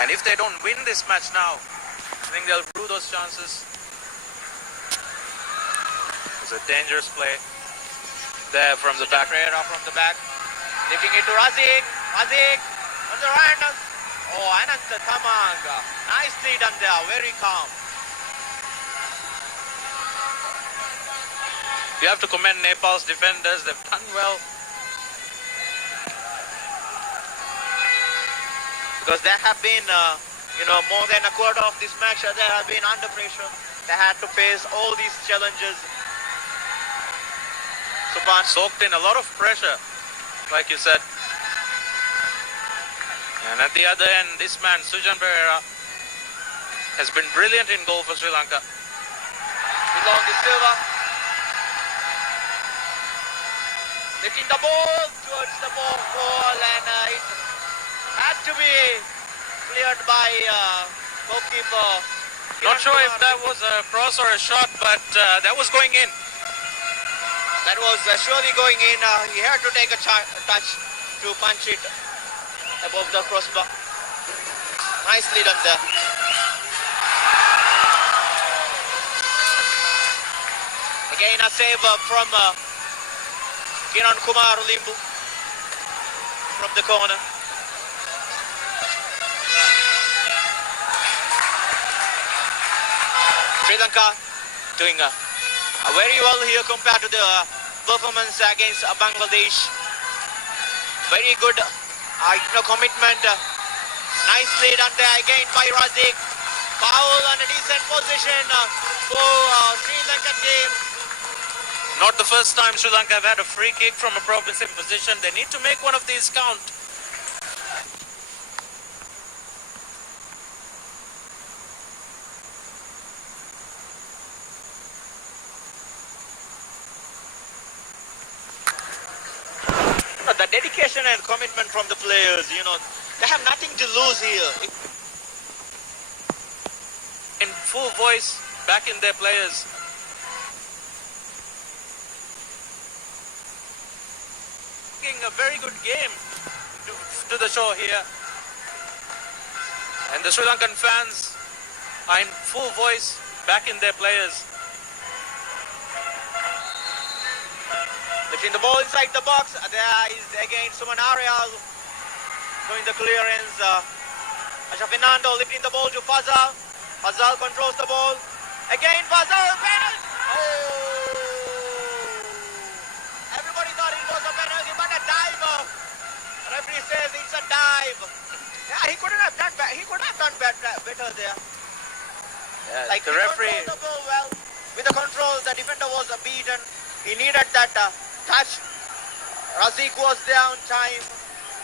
And if they don't win this match now, I think they'll rue those chances. It's a dangerous play there from the back. Pereira from the back. Lifting it to Razik. Razik on the right. Oh, Ananta Tamang. Nicely done there. Very calm. You have to commend Nepal's defenders. They've done well. Because there have been, more than a quarter of this match, they have been under pressure. They had to face all these challenges. Supan soaked in a lot of pressure, like you said. And at the other end, this man, Sujan Pereira, has been brilliant in goal for Sri Lanka. Long is Silva. Lifting the ball towards the ball, and it had to be cleared by goalkeeper. Not sure if that was a cross or a shot, but that was going in. That was surely going in. He had to take a touch to punch it above the crossbar. Nicely done there. Again a save from Kiran Kumar Limbu from the corner. Sri Lanka doing very well here compared to the performance against Bangladesh. Very good commitment. Nicely done there again by Razik. Foul on a decent position for Sri Lankan team. Not the first time Sri Lanka have had a free kick from a progressive position. They need to make one of these count. The dedication and commitment from the players, they have nothing to lose here. In full voice, back in their players. A very good game to the show here. And the Sri Lankan fans are in full voice, back in their players. Lifting the ball inside the box. There is again Suman Arial doing the clearance. Asha Fernando lifting the ball to Fazal. Fazal controls the ball. Again Fazal. Penalty! Oh! Everybody thought it was a penalty, but a dive. Referee says it's a dive. Yeah, he couldn't have done better. He could have done better there. Yeah, like the referee controlled the ball well. With the control, the defender was beaten. He needed that touch. Razik was there on time.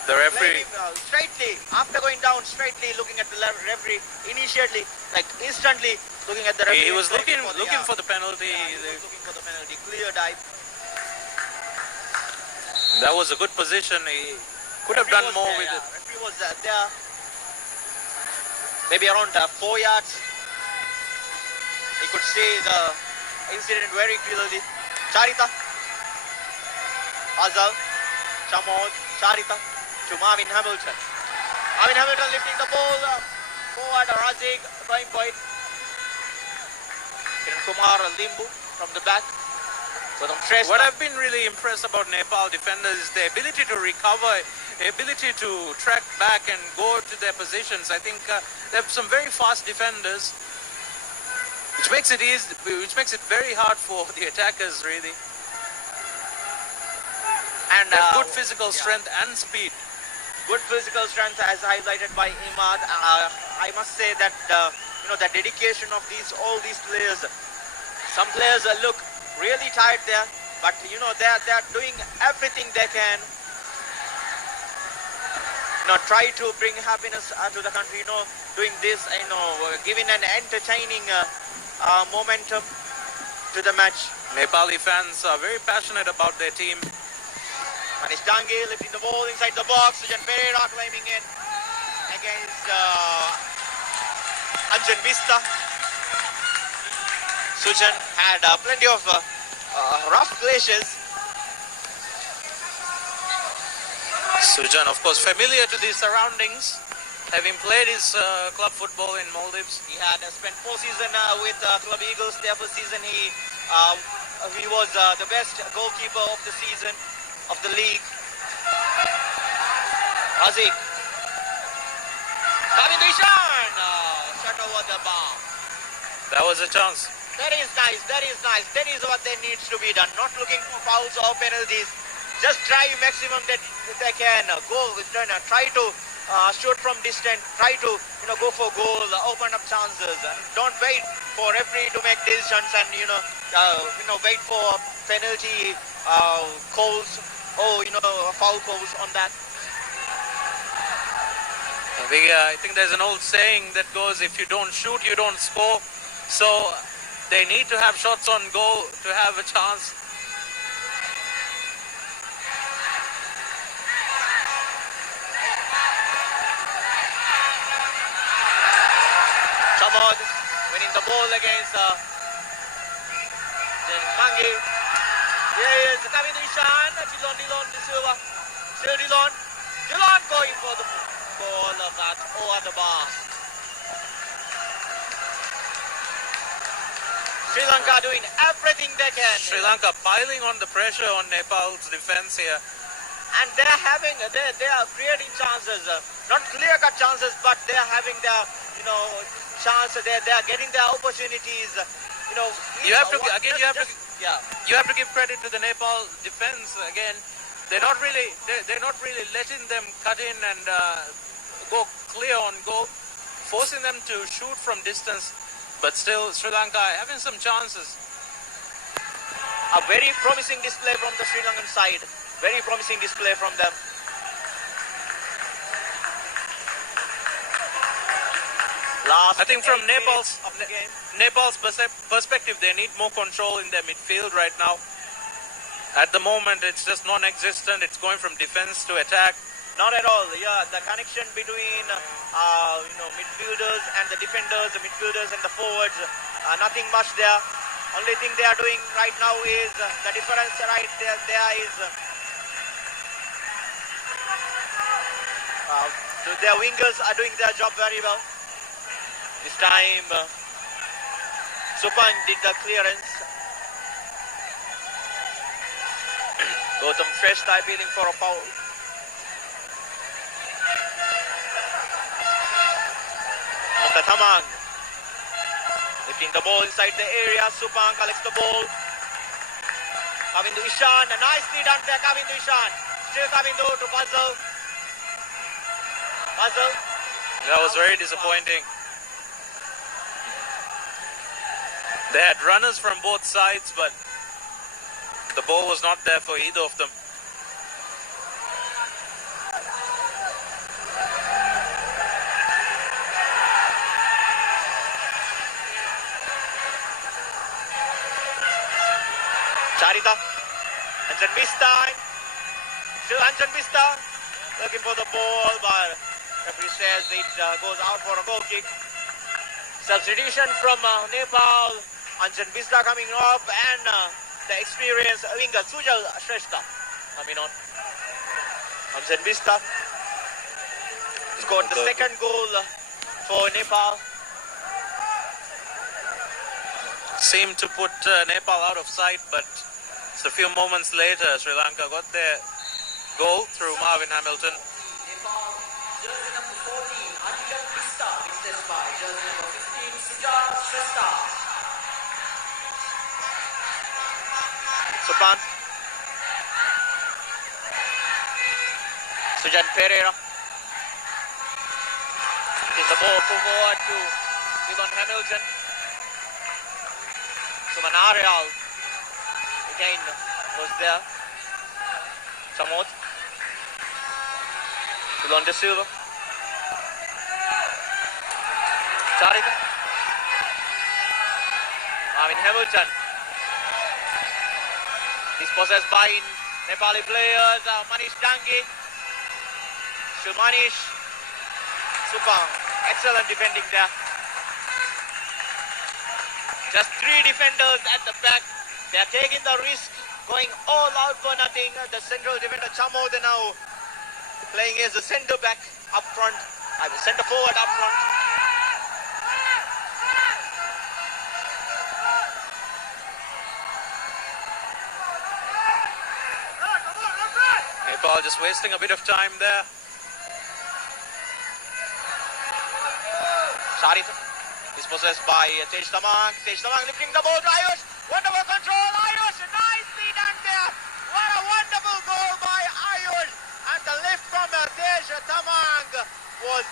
The referee straightly, after going down straightly, looking at the referee initially, like instantly looking at the referee. He was looking for the penalty. Yeah, he was looking for the penalty. Clear dive. That was a good position. He could have done more with it. Referee was there. Maybe around 4 yards. He could see the incident very clearly. Charita. Azal. Chamod. Charita. To Marvin Hamilton. Marvin Hamilton lifting the ball forward. Razik trying for it. Kiran Kumar Limbu from the back. What I've been really impressed about Nepal defenders is their ability to recover, the ability to track back and go to their positions. I think they have some very fast defenders, which makes it very hard for the attackers really. And they have good physical strength and speed. Good physical strength as highlighted by Imad. I must say that the dedication of all these players. Some players look really tired there, but they're doing everything they can. Try to bring happiness to the country. Doing this, giving an entertaining momentum to the match. Nepali fans are very passionate about their team. Manish Dangi lifting the ball inside the box. Sujan Pereira climbing in against Anjan Vista. Sujan had plenty of rough clashes. Sujan, of course, familiar to the surroundings. having played his club football in Maldives. He had spent 4 seasons with Club Eagles. Their first season, he was the best goalkeeper of the season of the league. Razik. Coming to Ishan. Shot over the bar. That was a chance. That is nice. That is nice. That is what there needs to be done. Not looking for fouls or penalties. Just try maximum that they can go. Try to shoot from distance. Try to go for goal. Open up chances. And don't wait for referee to make decisions and wait for penalty calls or foul calls on that. I think there's an old saying that goes, if you don't shoot, you don't score. So they need to have shots on goal to have a chance. Chamod winning the ball against Mangi. Here is coming to Ishan. Dillon De Silva. Still Dillon. Dillon going for the ball at over the bar. Sri Lanka doing everything they can. Sri Lanka piling on the pressure on Nepal's defense here. And they are creating chances. Not clear-cut chances, but they are having their, chance. They are getting their opportunities. You have to give credit to the Nepal defense again. They're not really letting them cut in and go clear on goal, forcing them to shoot from distance. But still, Sri Lanka having some chances. A very promising display from the Sri Lankan side. Very promising display from them. I think from Nepal's perspective, they need more control in their midfield right now. At the moment, it's just non-existent. It's going from defense to attack. Not at all. Yeah, the connection between midfielders and the defenders, the midfielders and the forwards, nothing much there. Only thing they are doing right now is the difference right there is their wingers are doing their job very well. This time, Supan did the clearance. Gautam Shrestha appealing for a foul. Muktathamang lifting the ball inside the area. Supang collects the ball. Kavindu Ishan, nicely done there. Kavindu Ishan, still Kavindu to Puzzle. That was very disappointing. They had runners from both sides, but the ball was not there for either of them. Charita, Anjan Bista, still Anjan Bista, looking for the ball, but referee says it goes out for a goal kick. Substitution from Nepal, Anjan Bista coming up, and the experienced winger Sujal Shrestha coming on. Anjan Bista scored the second goal for Nepal. Seemed to put Nepal out of sight, but just a few moments later, Sri Lanka got their goal through Marvin Hamilton. Nepal, jersey number 14, Anjan Bista, missed by jersey number 15, Sujal Shrestha. Supan, Sujan Pereira. Is the ball forward to Dylan Hamilton. Suman Arial again was there. Samod. Dylan De Silva. Charita. Marvin Hamilton. Dispossessed by Nepali players. Manish Dangi. Shumanish. Supang. Excellent defending there. Just 3 defenders at the back. They are taking the risk, going all out for nothing. The central defender Chamod now playing as a centre back up front. Centre forward up front. Nepal just wasting a bit of time there. Sharif is possessed by Tej Tamang. Tej Tamang lifting the ball to Ayush. Wonderful control. Ayush, nicely done there. What a wonderful goal by Ayush. And the lift from Tej Tamang was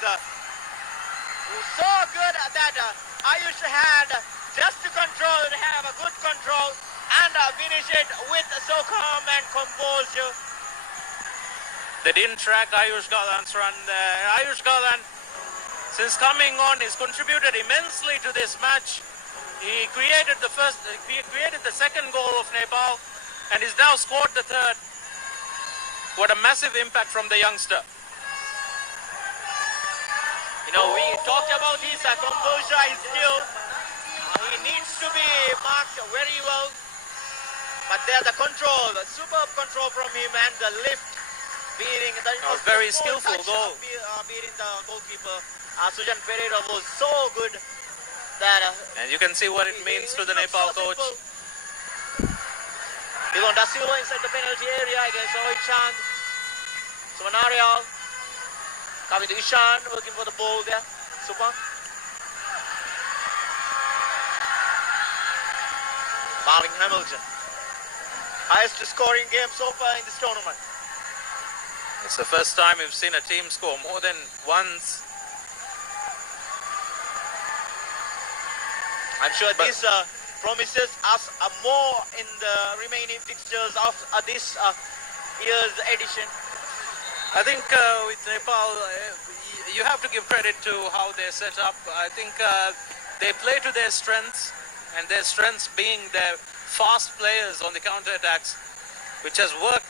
so good that Ayush had just to control it, have a good control and finish it with so calm and composure. They didn't track Ayush Galan's run there. Ayush Galan, since coming on, he's contributed immensely to this match. He created the second goal of Nepal, and he's now scored the third. What a massive impact from the youngster. You know, we talked about his composure, his skill. He needs to be marked very well. But there's the control, the superb control from him, and the lift beating the very skillful goal. Beating the goalkeeper. Sujan Pereira was so good that and you can see what it means to the Nepal coach. Dilon Da Silva inside the penalty area against Rohit Chand. Sumanarial coming to Ishan, looking for the ball there. Supan. Marvin Hamilton. Highest scoring game so far in this tournament. It's the first time we've seen a team score more than once. I'm sure this promises us more in the remaining fixtures of this year's edition. I think with Nepal, you have to give credit to how they're set up. I think they play to their strengths, and their strengths being their fast players on the counter-attacks, which has worked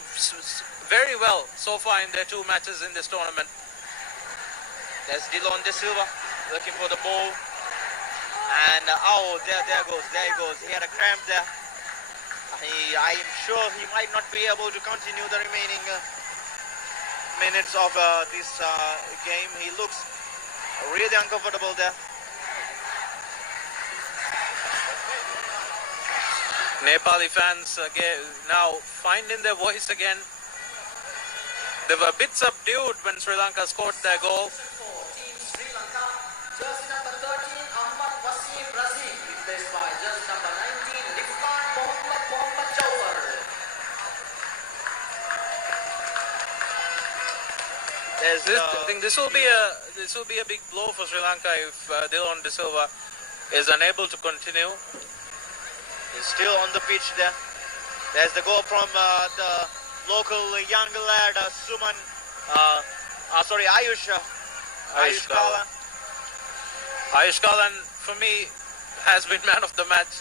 very well so far in their two matches in this tournament. There's Dilon De Silva looking for the ball. And there he goes. He had a cramp there. I am sure he might not be able to continue the remaining minutes of this game. He looks really uncomfortable there. Nepali fans now finding their voice again. They were a bit subdued when Sri Lanka scored their goal. Team Sri Lanka, jersey number 13, Ahmad Wasim Razim, replaced by jersey number 19, Rifkan Mohammad Jawhar. I think this will be a big blow for Sri Lanka if Dilon De Silva is unable to continue. He's still on the pitch there. There's the goal from the local young lad, Ayush Galan. Ayush Galan, for me, has been man of the match.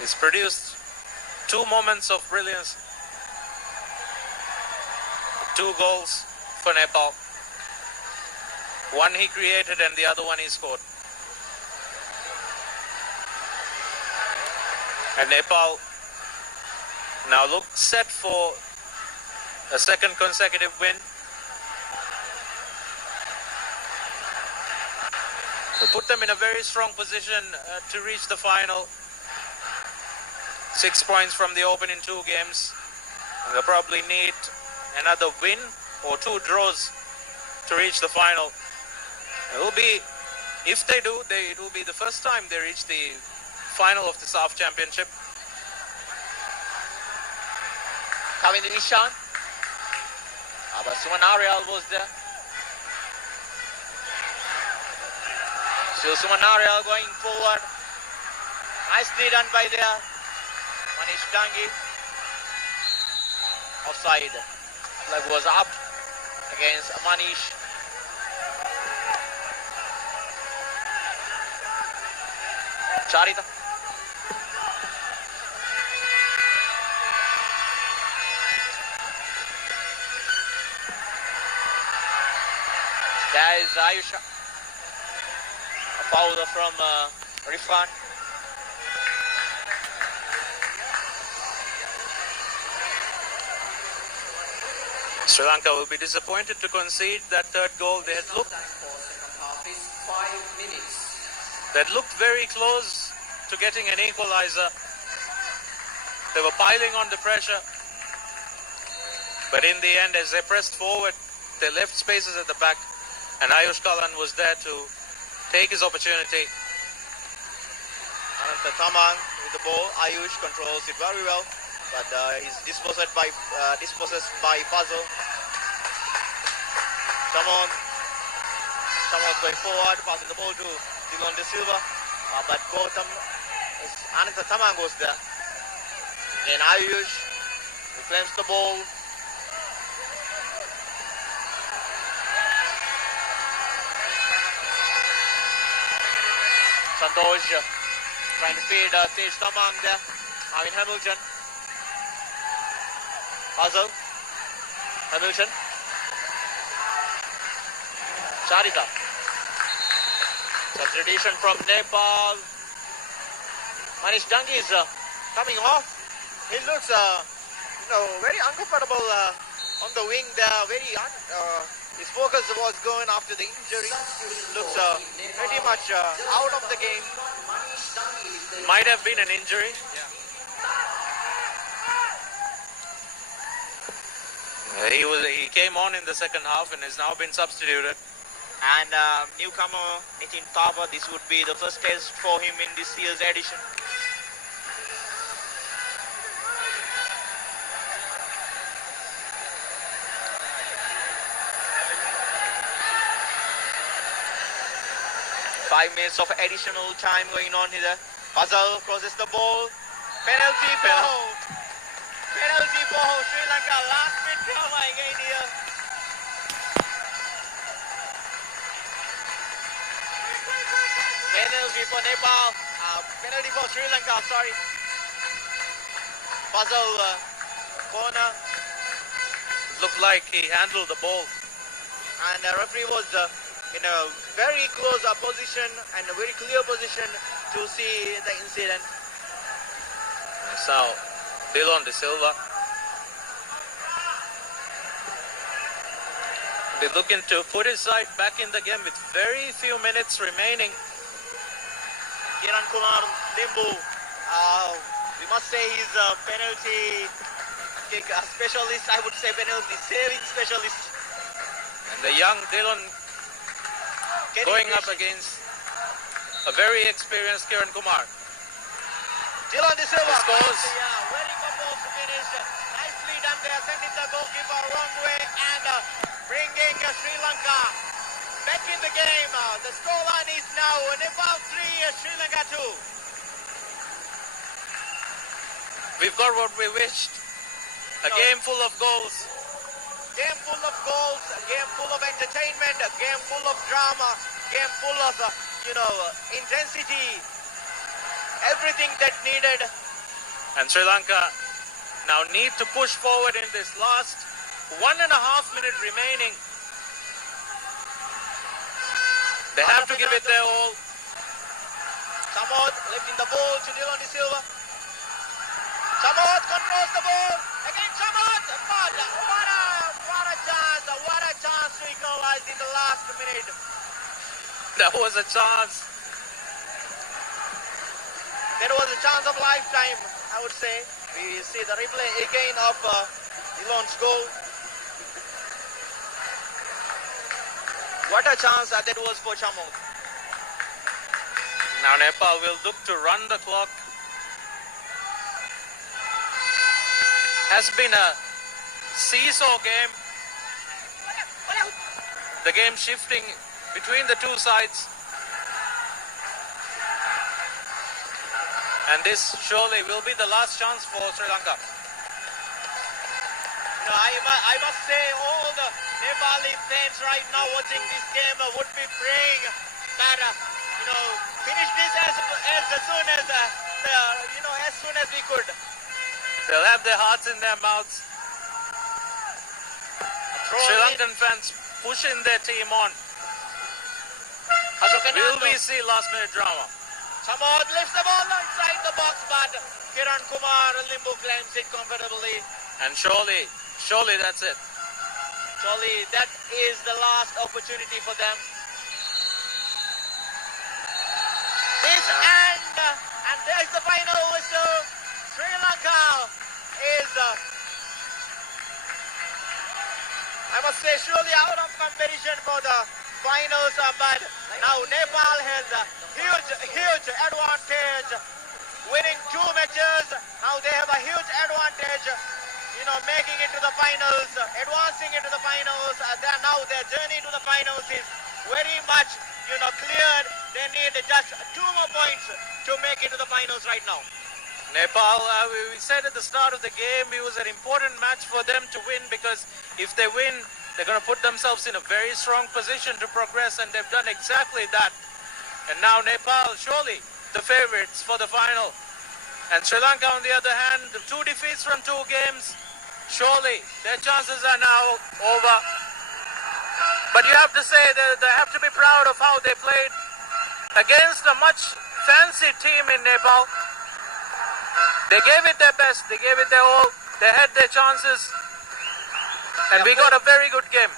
He's produced two moments of brilliance. Two goals for Nepal. One he created and the other one he scored. And Nepal now look set for a second consecutive win. Will put them in a very strong position to reach the final. 6 points from the opening two games. They'll probably need another win or two draws to reach the final. It will be, if they do, it will be the first time they reach the final of the Saaf Championship. Coming to Ishan. Suman Arial was there. Still Suman Arial going forward. Nicely done by there. Manish Dangi. Offside. Flag was up against Manish. Charita. There is Ayusha. A foul from Rifan. Sri Lanka will be disappointed to concede that third goal. They had looked Time for second half is 5 minutes. very close to getting an equalizer. They were piling on the pressure. But in the end, as they pressed forward, they left spaces at the back. And Ayush Kalan was there to take his opportunity. Ananta Taman with the ball. Ayush controls it very well, but he's dispossessed by Puzzle. Taman going forward, passing the ball to Dylan De Silva, but Ananta Taman goes there. Then Ayush reclaims the ball. Santosh trying to feed Tej Tamang there. Hamilton. Puzzle. Hamilton. Charita. Substitution from Nepal. Manish Dangi is coming off. He looks very uncomfortable on the wing there. His focus was going after the injury. Looks pretty much out of the game. Might have been an injury. He came on in the second half and has now been substituted. And newcomer Nitin Thapa, this would be the first test for him in this year's edition. Five minutes of additional time going on here. Puzzle crosses the ball. Penalty for Sri Lanka. Last minute drama again here. Penalty for Nepal. Penalty for Sri Lanka, sorry. Puzzle corner. Looked like he handled the ball. And the referee was in a very close position and a very clear position to see the incident. So, Dylan De Silva. They're looking to put his side back in the game with very few minutes remaining. Kiran Kumar Limbu, we must say he's a penalty kick specialist, I would say penalty saving specialist. And the young Dylan going up against a very experienced Kiran Kumar. Dylan De Silva scores. Yeah, very composed finish. Nicely done there, sending the goalkeeper wrong way and bringing Sri Lanka back in the game. The scoreline is now Nepal 3, Sri Lanka 2. We've got what we wished. A game full of goals. Game full of goals, a game full of entertainment, a game full of drama, game full of, intensity. Everything that needed. And Sri Lanka now need to push forward in this last 1.5 minute remaining. They have to give it their all. Samod lifting the ball to Dylan De Silva. Samod controls the ball. Again Samod. But what a chance to equalize in the last minute. That was a chance. That was a chance of lifetime, I would say. We see the replay again of Dylan's goal. What a chance that was for Chamod. Now Nepal will look to run the clock. Has been a seesaw game. The game shifting between the two sides. And this surely will be the last chance for Sri Lanka. I must say all the Nepali fans right now watching this game would be praying that finish this as soon as we could. They'll have their hearts in their mouths. Sri Lankan fans pushing their team on. Will we see last minute drama? Samad lifts the ball inside the box, but Kiran Kumar Limbu claims it comfortably. And surely that's it. Surely that is the last opportunity for them. This and there's the final whistle. Sri Lanka is, I must say, surely out of competition for the finals, but now Nepal has a huge advantage, winning 2 matches. Now they have a huge advantage, making it to the finals, advancing into the finals. Now their journey to the finals is very much, cleared. They need just 2 more points to make it to the finals right now. Nepal, we said at the start of the game, it was an important match for them to win, because if they win, they're going to put themselves in a very strong position to progress, and they've done exactly that. And now Nepal, surely the favorites for the final. And Sri Lanka, on the other hand, 2 defeats from 2 games, surely their chances are now over. But you have to say that they have to be proud of how they played against a much fancy team in Nepal. They gave it their best, they gave it their all, they had their chances, and we got a very good game.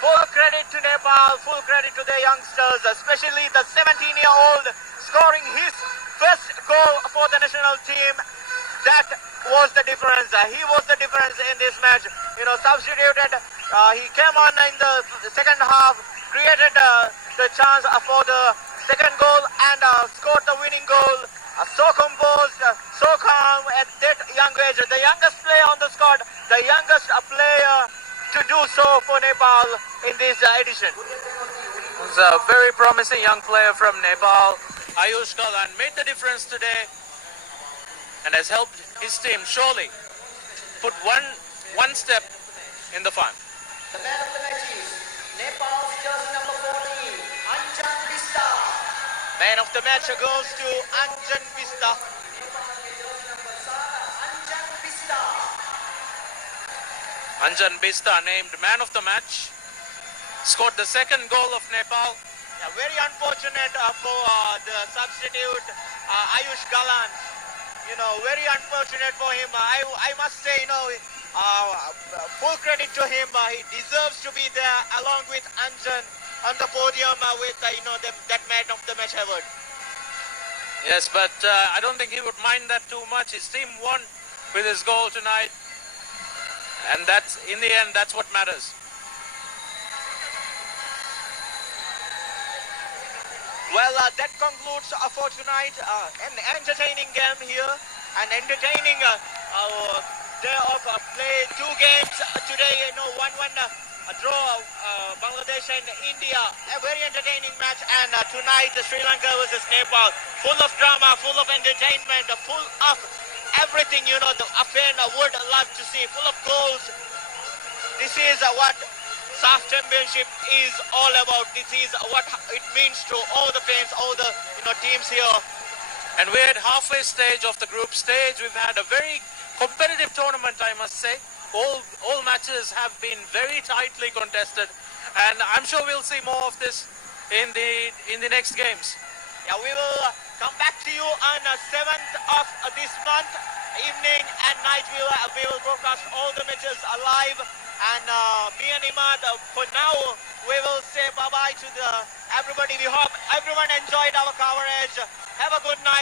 Full credit to Nepal, full credit to their youngsters, especially the 17-year-old scoring his first goal for the national team. That was the difference. He was the difference in this match. Substituted. He came on in the second half, created the chance for the second goal, and scored the winning goal. So composed, so calm at that young age. The youngest player on the squad, the youngest player to do so for Nepal in this edition. He's a very promising young player from Nepal. Ayush Kalan made the difference today and has helped his team surely put one step in the fun. The man of the match is Nepal's jersey number 14, Anjan Vista. Man of the match goes to Anjan Vista. Anjan Vista named man of the match. Scored the second goal of Nepal. Yeah, very unfortunate for the substitute Ayush Galan. Very unfortunate for him. I must say, full credit to him. He deserves to be there along with Anjan on the podium with that man of the match award. Yes, but I don't think he would mind that too much. His team won with his goal tonight, and that's, in the end, that's what matters. Well, that concludes for tonight. An entertaining game here, an entertaining day of play. 2 games today. 1-1 draw. Bangladesh and India. A very entertaining match. And tonight, Sri Lanka versus Nepal. Full of drama, full of entertainment, full of everything. The fan would love to see. Full of goals. This is what Saaf Championship is all about. This is what it means to all the fans, all the teams here. And we're at halfway stage of the group stage. We've had a very competitive tournament, I must say. All matches have been very tightly contested, and I'm sure we'll see more of this in the next games. Yeah, we will come back to you on 7th of this month, evening and night. We will broadcast all the matches live. And me and Imad, for now, we will say bye-bye to everybody. We hope everyone enjoyed our coverage. Have a good night.